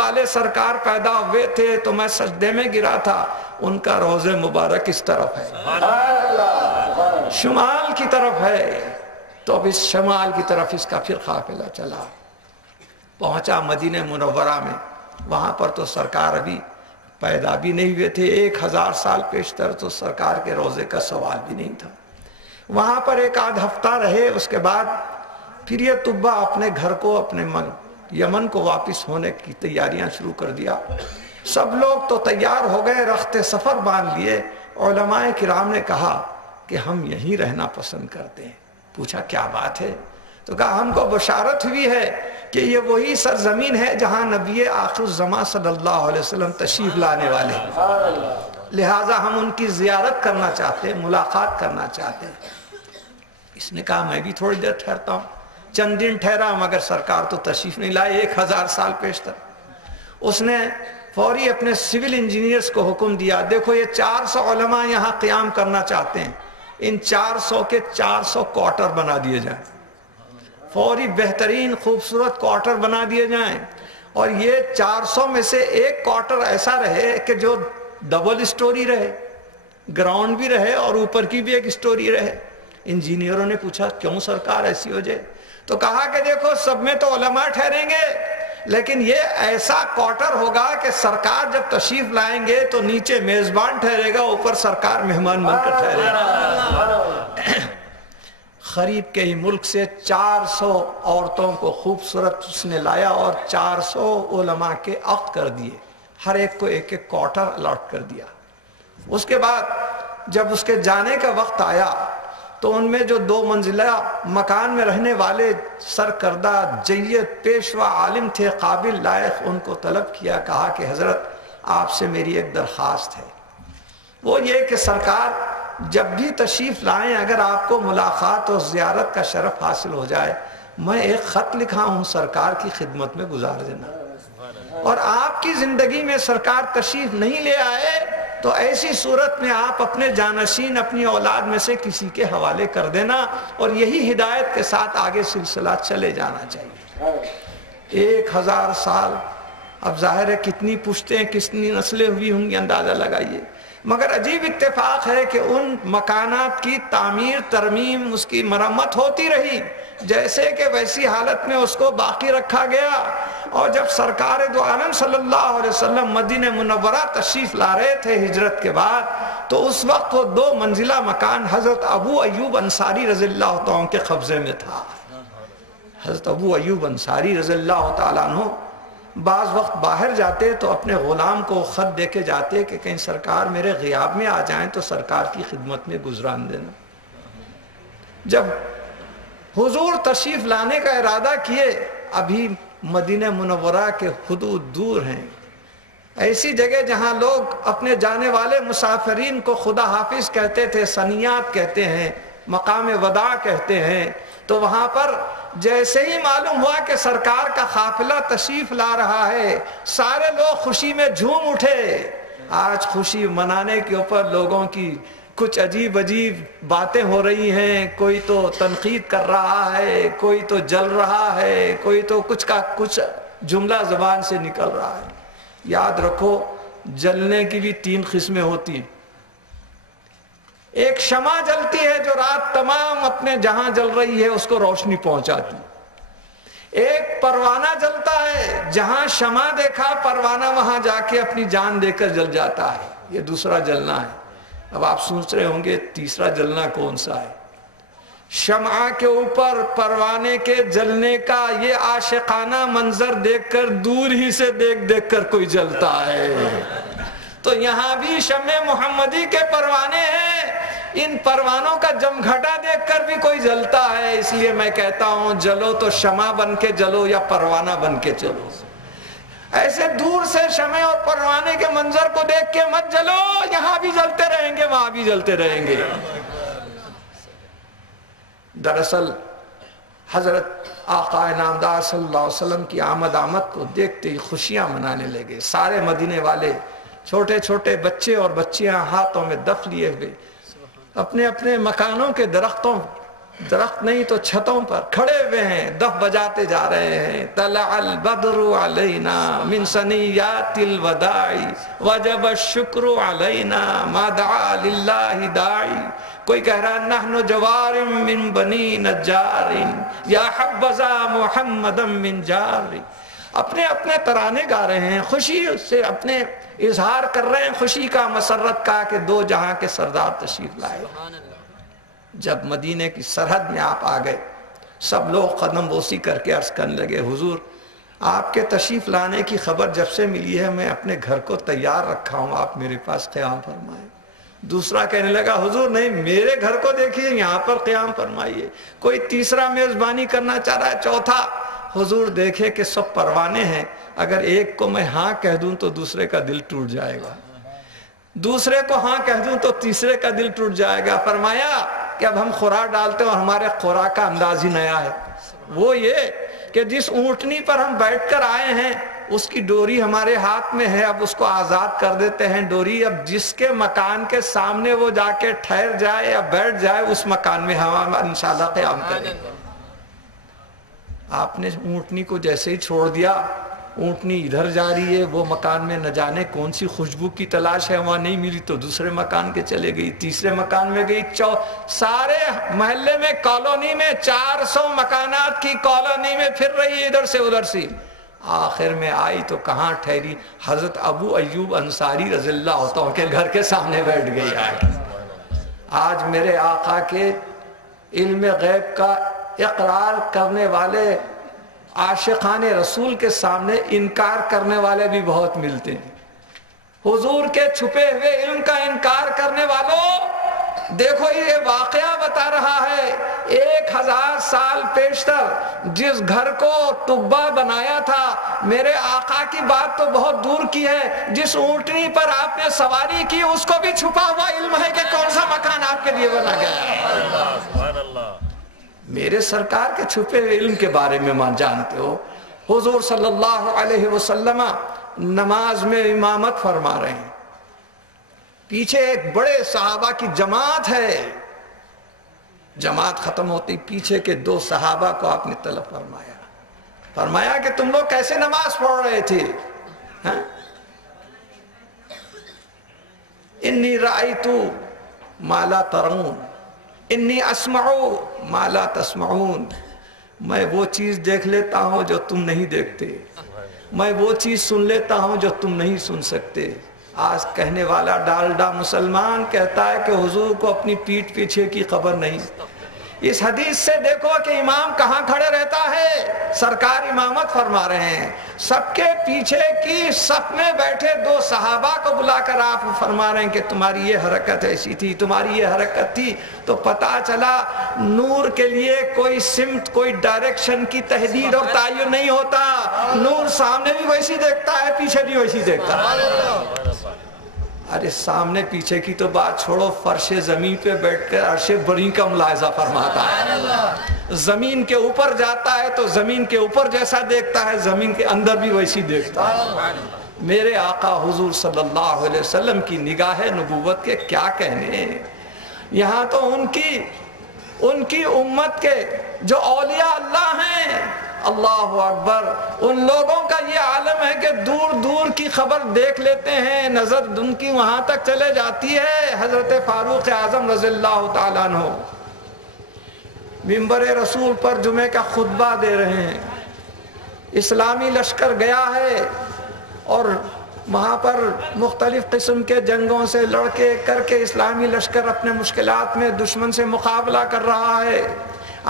والے سرکار پیدا ہوئے تھے تو میں سجدے میں گرا تھا، ان کا روضہ مبارک اس طرف ہے، شمال کی طرف ہے۔ تو اب اس شمال کی طرف اس کا پھر قافلہ چلا، پہنچا مدینہ منورہ میں۔ وہاں پر تو سرکار ابھی پیدا بھی نہیں ہوئے تھے، 1000 سال پیشتر تو سرکار کے روضے کا سوال بھی نہیں تھا۔ وہاں پر ایک آدھ ہفتہ رہے، اس کے بعد پھر یہ طبہ اپنے گھر کو، اپنے یمن کو واپس ہونے کی تیاریاں شروع کر دیا۔ سب لوگ تو تیار ہو گئے، رخت سفر باندھ لیے۔ علماء کرام نے کہا کہ ہم یہیں رہنا پسند کرتے ہیں۔ پوچھا کیا بات ہے؟ تو کہا ہم کو بشارت ہوئی ہے کہ یہ وہی سرزمین ہے جہاں نبی آخر الزمان صلی اللہ علیہ وسلم تشریف لانے والے ہیں، لہٰذا ہم ان کی زیارت کرنا چاہتے ہیں، ملاقات کرنا چاہتے ہیں۔ اس نے کہا میں بھی تھوڑی دیر ٹھہرتا ہوں۔ چند دن ٹھہرا، مگر سرکار تو تشریف نہیں لائے 1000 سال پیشتر۔ اس نے فوری اپنے سول انجینئرز کو حکم دیا، دیکھو یہ 400 علماء یہاں قیام کرنا چاہتے ہیں، ان 400 کے 400 کوارٹر بنا دیے جائیں، فوری بہترین خوبصورت کوارٹر بنا دیے جائیں، اور یہ 400 میں سے ایک کوارٹر ایسا رہے کہ جو ڈبل اسٹوری رہے، گراؤنڈ بھی رہے اور اوپر کی بھی ایک اسٹوری رہے۔ انجینئروں نے پوچھا کیوں سرکار ایسی ہو جائے؟ تو کہا کہ دیکھو سب میں تو علماء ٹھہریں گے، لیکن یہ ایسا کوارٹر ہوگا کہ سرکار جب تشریف لائیں گے تو نیچے میزبان ٹھہرے گا، اوپر سرکار مہمان بن کر ٹھہرے گا۔ قریب کے ہی ملک سے 400 عورتوں کو خوبصورت اس نے لایا اور 400 علماء کے عقد کر دیے، ہر ایک کو ایک ایک کوارٹر الاٹ کر دیا۔ اس کے بعد جب اس کے جانے کا وقت آیا تو ان میں جو 2 منزلہ مکان میں رہنے والے سرکردہ جید پیشوا عالم تھے، قابل لائق، ان کو طلب کیا، کہا کہ حضرت آپ سے میری ایک درخواست ہے، وہ یہ کہ سرکار جب بھی تشریف لائیں اگر آپ کو ملاقات اور زیارت کا شرف حاصل ہو جائے، میں ایک خط لکھا ہوں سرکار کی خدمت میں گزار دینا، اور آپ کی زندگی میں سرکار تشریف نہیں لے آئے تو ایسی صورت میں آپ اپنے جانشین اپنی اولاد میں سے کسی کے حوالے کر دینا، اور یہی ہدایت کے ساتھ آگے سلسلہ چلے جانا چاہیے۔ 1000 سال، اب ظاہر ہے کتنی پشتیں کتنی نسلیں ہوئی ہوں گی اندازہ لگائیے، مگر عجیب اتفاق ہے کہ ان مکانات کی تعمیر ترمیم، اس کی مرمت ہوتی رہی، جیسے کہ ویسی حالت میں اس کو باقی رکھا گیا۔ اور جب سرکار دو عالم صلی اللہ علیہ وسلم مدینہ منورہ تشریف لا رہے تھے ہجرت کے بعد، تو اس وقت وہ 2 منزلہ مکان حضرت ابو ایوب انصاری رضی اللہ تعالیٰ کے قبضے میں تھا۔ حضرت ابو ایوب انصاری رضی اللہ تعالیٰ عنہ بعض وقت باہر جاتے تو اپنے غلام کو خط دے کے جاتے کہ کہیں سرکار میرے غیاب میں آ جائیں تو سرکار کی خدمت میں گزران دینا۔ جب حضور تشریف لانے کا ارادہ کیے، ابھی مدینہ منورہ کے حدود دور ہیں، ایسی جگہ جہاں لوگ اپنے جانے والے مسافرین کو خدا حافظ کہتے تھے، ثنیات کہتے ہیں، مقام وداع کہتے ہیں، تو وہاں پر جیسے ہی معلوم ہوا کہ سرکار کا قافلہ تشریف لا رہا ہے، سارے لوگ خوشی میں جھوم اٹھے۔ آج خوشی منانے کے اوپر لوگوں کی کچھ عجیب عجیب باتیں ہو رہی ہیں، کوئی تو تنقید کر رہا ہے، کوئی تو جل رہا ہے، کوئی تو کچھ کا کچھ جملہ زبان سے نکل رہا ہے۔ یاد رکھو جلنے کی بھی 3 قسمیں ہوتی ہیں۔ ایک شمع جلتی ہے جو رات تمام اپنے جہاں جل رہی ہے اس کو روشنی پہنچاتی، ایک پروانہ جلتا ہے، جہاں شمع دیکھا پروانہ وہاں جا کے اپنی جان دے کر جل جاتا ہے، یہ دوسرا جلنا ہے۔ اب آپ سوچ رہے ہوں گے تیسرا جلنا کون سا ہے؟ شمع کے اوپر پروانے کے جلنے کا یہ عاشقانہ منظر دیکھ کر، دور ہی سے دیکھ کر کوئی جلتا ہے، تو یہاں بھی شمع محمدی کے پروانے ہیں، ان پروانوں کا جمگھٹا دیکھ کر بھی کوئی جلتا ہے۔ اس لیے میں کہتا ہوں جلو تو شمع بن کے جلو یا پروانہ بن کے چلو، ایسے دور سے شمع اور پروانے کے منظر کو دیکھ کے مت جلو، یہاں بھی جلتے رہیں گے وہاں بھی جلتے رہیں گے۔ دراصل حضرت آقا نامدار صلی اللہ علیہ وسلم کی آمد کو دیکھتے ہی خوشیاں منانے لگے، سارے مدینے والے، چھوٹے چھوٹے بچے اور بچیاں ہاتھوں میں دف لیے ہوئے، اپنے اپنے مکانوں کے درختوں درخت نہیں تو چھتوں پر کھڑے ہوئے ہیں، دف بجاتے جا رہے ہیں، طلع البدر علینا من ثنیات الوداع وجب الشکر علینا ما دعا للہ داعی. کوئی کہہ رہا نحن جوار من بنی نجار یا حبذا محمدا من جار. اپنے اپنے ترانے گا رہے ہیں، خوشی سے اپنے اظہار کر رہے ہیں، خوشی کا، مسرت کا کہ دو جہاں کے سردار تشریف لائے. جب مدینے کی سرحد میں آپ آ گئے، سب لوگ قدم بوسی کر کے عرض کرنے لگے حضور آپ کے تشریف لانے کی خبر جب سے ملی ہے میں اپنے گھر کو تیار رکھا ہوں، آپ میرے پاس قیام فرمائیں. دوسرا کہنے لگا حضور نہیں، میرے گھر کو دیکھیے، یہاں پر قیام فرمائیے. کوئی تیسرا میزبانی کرنا چاہ رہا ہے. چوتھا حضور دیکھے کہ سب پروانے ہیں، اگر ایک کو میں ہاں کہہ دوں تو دوسرے کا دل ٹوٹ جائے گا، دوسرے کو ہاں کہہ دوں تو تیسرے کا دل ٹوٹ جائے گا. فرمایا کہ اب ہم خوراک ڈالتے ہیں اور ہمارے خوراک کا انداز ہی نیا ہے. وہ یہ کہ جس اونٹنی پر ہم بیٹھ کر آئے ہیں اس کی ڈوری ہمارے ہاتھ میں ہے، اب اس کو آزاد کر دیتے ہیں ڈوری. اب جس کے مکان کے سامنے وہ جا کے ٹھہر جائے یا بیٹھ جائے اس مکان میں ہم انشاءاللہ قیام کریں گے. آپ نے اونٹنی کو جیسے ہی چھوڑ دیا، اونٹنی ادھر جا رہی ہے، وہ مکان میں نہ جانے کون سی خوشبو کی تلاش ہے، وہاں نہیں ملی تو دوسرے مکان کے چلے گئی، تیسرے مکان میں گئی، سارے محلے میں کالونی میں 400 مکانات کی کالونی میں پھر رہی ہے ادھر سے ادھر سے. آخر میں آئی تو کہاں ٹھہری؟ حضرت ابو ایوب انصاری رضی اللہ عنہ کے گھر کے سامنے بیٹھ گئی. آج میرے آقا کے علم غیب کا اقرار کرنے والے عاشقان رسول کے سامنے انکار کرنے والے بھی بہت ملتے ہیں. حضور کے چھپے ہوئے علم کا انکار کرنے والوں، دیکھو یہ واقعہ بتا رہا ہے 1000 سال پیشتر جس گھر کو تبا بنایا تھا، میرے آقا کی بات تو بہت دور کی ہے، جس اونٹنی پر آپ نے سواری کی اس کو بھی چھپا ہوا علم ہے کہ کون سا مکان آپ کے لیے بنا گیا. میرے سرکار کے چھپے ہوئے علم کے بارے میں مان جانتے ہو. حضور صلی اللہ علیہ وسلم نماز میں امامت فرما رہے ہیں، پیچھے ایک بڑے صحابہ کی جماعت ہے، جماعت ختم ہوتی پیچھے کے 2 صحابہ کو آپ نے طلب فرمایا کہ تم لوگ کیسے نماز پڑھ رہے تھے؟ انی رأیت ما لا ترون انی اسمع ما لا تسمعون. میں وہ چیز دیکھ لیتا ہوں جو تم نہیں دیکھتے، میں وہ چیز سن لیتا ہوں جو تم نہیں سن سکتے. آج کہنے والا ڈالڈا مسلمان کہتا ہے کہ حضور کو اپنی پیٹھ پیچھے کی خبر نہیں. اس حدیث سے دیکھو کہ امام کہاں کھڑے رہتا ہے، سرکار امامت فرما رہے ہیں، سب کے پیچھے کی صف میں بیٹھے 2 صحابہ کو بلا کر آپ فرما رہے ہیں کہ تمہاری یہ حرکت ایسی تھی، تمہاری یہ حرکت تھی. تو پتا چلا نور کے لیے کوئی سمت، کوئی ڈائریکشن کی تحدید اور تعین نہیں ہوتا. نور سامنے بھی ویسی دیکھتا ہے، پیچھے بھی ویسی دیکھتا ہے. ارے سامنے پیچھے کی تو بات چھوڑو، فرش زمین پہ بیٹھ کر عرش بری کا ملاحظہ فرماتا ہے. زمین کے اوپر جاتا ہے تو زمین کے اوپر جیسا دیکھتا ہے، زمین کے اندر بھی ویسی دیکھتا ہے. میرے آقا حضور صلی اللہ علیہ وسلم کی نگاہ نبوت کے کیا کہنے. یہاں تو ان کی امت کے جو اولیاء اللہ ہیں، اللہ اکبر، ان لوگوں کا یہ عالم ہے کہ دور دور کی خبر دیکھ لیتے ہیں، نظر ان کی وہاں تک چلے جاتی ہے. حضرت فاروق اعظم رضی اللہ تعالیٰ عنہ منبر رسول پر جمعے کا خطبہ دے رہے ہیں. اسلامی لشکر گیا ہے اور وہاں پر مختلف قسم کے جنگوں سے لڑ کے کر کے اسلامی لشکر اپنے مشکلات میں دشمن سے مقابلہ کر رہا ہے.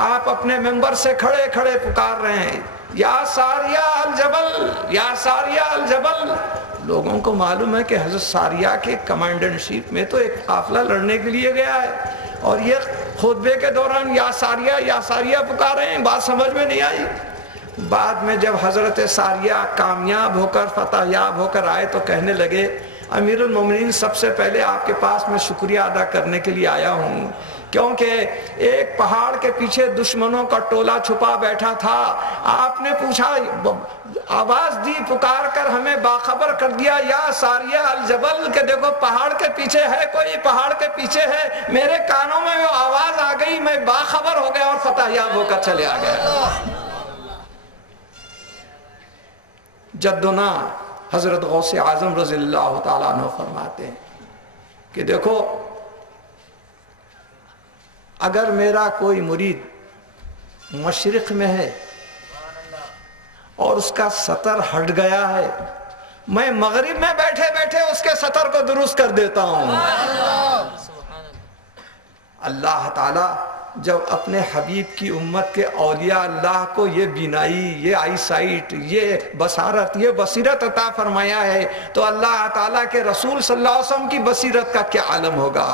آپ اپنے ممبر سے کھڑے کھڑے پکار رہے ہیں یا ساریہ الجبل، یا ساریہ الجبل. لوگوں کو معلوم ہے کہ حضرت ساریہ کے کمانڈنٹ شپ میں تو ایک قافلہ لڑنے کے لیے گیا ہے اور یہ خطبے کے دوران یا ساریہ پکار رہے ہیں. بات سمجھ میں نہیں آئی. بعد میں جب حضرت ساریہ کامیاب ہو کر فتح یاب ہو کر آئے تو کہنے لگے امیر المومنین سب سے پہلے آپ کے پاس میں شکریہ ادا کرنے کے لیے آیا ہوں، کیونکہ ایک پہاڑ کے پیچھے دشمنوں کا ٹولہ چھپا بیٹھا تھا، آپ نے پوچھا، آواز دی پکار کر ہمیں باخبر کر دیا، یا ساریہ الجبل، کہ دیکھو پہاڑ کے پیچھے ہے کوئی، پہاڑ کے پیچھے ہے۔ میرے کانوں میں وہ آواز آ گئی، میں باخبر ہو گیا اور فتح یاب ہو کر چلے آ گیا۔ جدنا حضرت غوث اعظم رضی اللہ تعالیٰ عنہ فرماتے ہیں کہ دیکھو، اگر میرا کوئی مرید مشرق میں ہے اور اس کا سطر ہٹ گیا ہے، میں مغرب میں بیٹھے بیٹھے اس کے سطر کو درست کر دیتا ہوں۔ اللہ تعالی جب اپنے حبیب کی امت کے اولیاء اللہ کو یہ بینائی، یہ آئی سائٹ، یہ بصارت، یہ بصیرت عطا فرمایا ہے، تو اللہ تعالیٰ کے رسول صلی اللہ علیہ وسلم کی بصیرت کا کیا عالم ہوگا،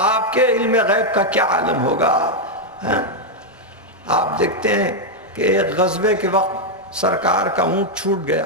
آپ کے علم غیب کا کیا عالم ہوگا۔ آپ دیکھتے ہیں کہ ایک غزوے کے وقت سرکار کا اونٹ چھوٹ گیا،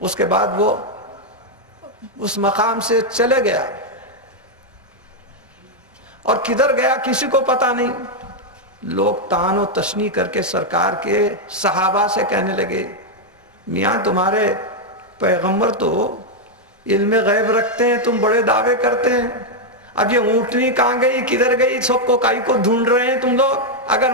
اس کے بعد وہ اس مقام سے چلے گیا، اور کدھر گیا کسی کو پتا نہیں۔ لوگ طعن و تشنیع کر کے سرکار کے صحابہ سے کہنے لگے، میاں تمہارے پیغمبر تو علم غیب رکھتے ہیں، تم بڑے دعوے کرتے ہیں، اب یہ اونٹنی کہاں گئی، کدھر گئی، سب کو کائی کو ڈھونڈ رہے ہیں تم لوگ، اگر